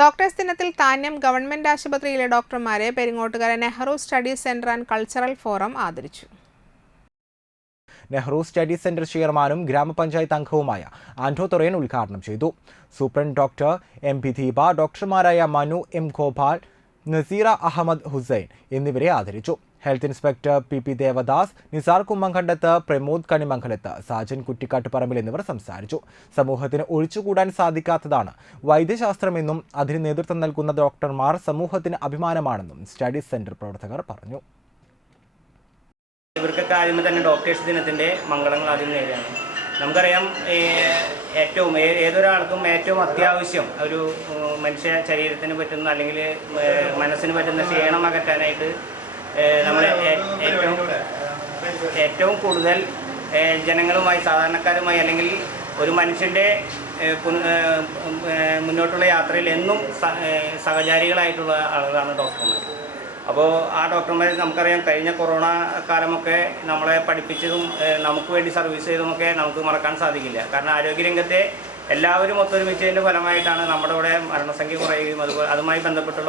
Doctors ദിനത്തിൽ Thanyam government ആശുപത്രിയിലെ ഡോക്ടർമാരെ Peringottukara Nehru study centre and cultural forum ആദരിച്ചു. നെഹ്റു സ്റ്റഡി സെന്റർ ചെയർമാനും ഗ്രാമപഞ്ചായത്ത് അംഗവുമായ ആൻഡോ തൊറയൻ ഉദ്ഘാടനം ചെയ്തു. Superintendent doctor M P Deepa ഡോക്ടർമാരായ Manu M Gopal Naseera Ahammed Hussain എന്നിവരെ ആദരിച്ചു. Health inspector P P Devadas Nisar Kummankandathu Pramod Kanimangalathu Sajan Kuttikattuparambil എന്നിവർ സംസാരിച്ചു. സമൂഹത്തിന് ഒഴിച്ചുകൂടാൻ സാധിക്കാത്തതാണ് വൈദ്യശാസ്ത്രമെന്നും അതിന് നേതൃത്വം നൽകുന്ന ഡോക്ടർമാർ സമൂഹത്തിന് അഭിമാനമാണെന്നും സ്റ്റഡി സെന്റർ പ്രവർത്തകർ പറഞ്ഞു. ഇവർക്കൊക്കെ ആദ്യമേ തന്നെ ഡോക്ടേഴ്സ് ദിനത്തിന്റെ മംഗളങ്ങൾ ആദ്യം നേരെയാണ് നമുക്കറിയാം ഏറ്റവും ഏതൊരാൾക്കും ഏറ്റവും അത്യാവശ്യം ഒരു മനുഷ്യ ശരീരത്തിന് പറ്റുന്ന അല്ലെങ്കിൽ മനസ്സിന് പറ്റുന്ന ക്ഷീണം അകറ്റാനായിട്ട് ഏ, നമ്മളെ ഏറ്റവും ഏറ്റവും കൂടുതൽ ജനങ്ങളുമായി സാധാരണക്കാരുമായി അല്ലെങ്കിൽ ഒരു മനുഷ്യന്റെ മുന്നോട്ടുള്ള യാത്രയിൽ എന്നും സഹചാരികളായിട്ടുള്ള ആളുകളാണ് ഡോക്ടർമാർ. അപ്പോൾ ആ ഡോക്ടർമാർ നമുക്കറിയാം കഴിഞ്ഞ കൊറോണ കാലമൊക്കെ നമ്മളെ പഠിപ്പിച്ചതും നമുക്ക് വേണ്ടി സർവീസ് ചെയ്തതുമൊക്കെ നമുക്ക് മറക്കാൻ സാധിക്കില്ല. കാരണം ആരോഗ്യരംഗത്തെ എല്ലാവരും ഒത്തൊരുമിച്ചതിന്റെ ഫലമായിട്ടാണ് നമ്മുടെ ഇവിടെ മരണസംഖ്യ കുറയുകയും അതുപോലെ അതുമായി ബന്ധപ്പെട്ടുള്ള